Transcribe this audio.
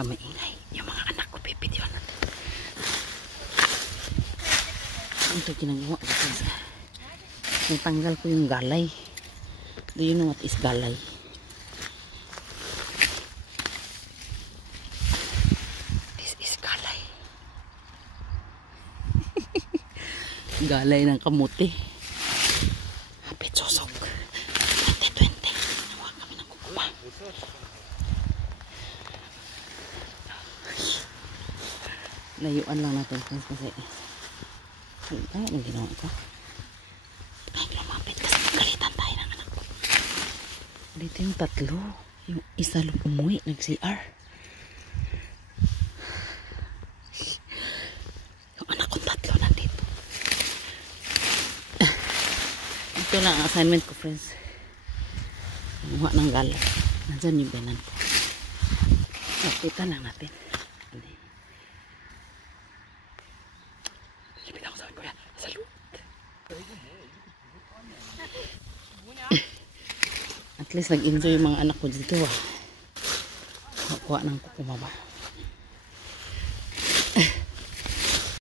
ka maingay. Yung mga anak ko, pipidyo natin. Ito ginagawa ko. Natanggal ko yung galay. Do you know what is galay? This is galay. Galay ng kamuti. Hapit sosok. 2020. Nawa kami ng kukuma. Layuan lang natin kasi ay, anong ginawa ko? Ay, lumapit kasi magkalitan tayo ng anak ko. Dito yung tatlo. Yung isa umuwi, nag-CR. Yung anak ko tatlo nandito. Ito lang ang assignment ko, friends. Kumuha ng gala. Nandyan yung benan ko. Lapitan lang natin. Lapitan ko sa akin, kuya. Salud! At least nag-enjoy yung mga anak ko dito. Kuha ng kukuma ba.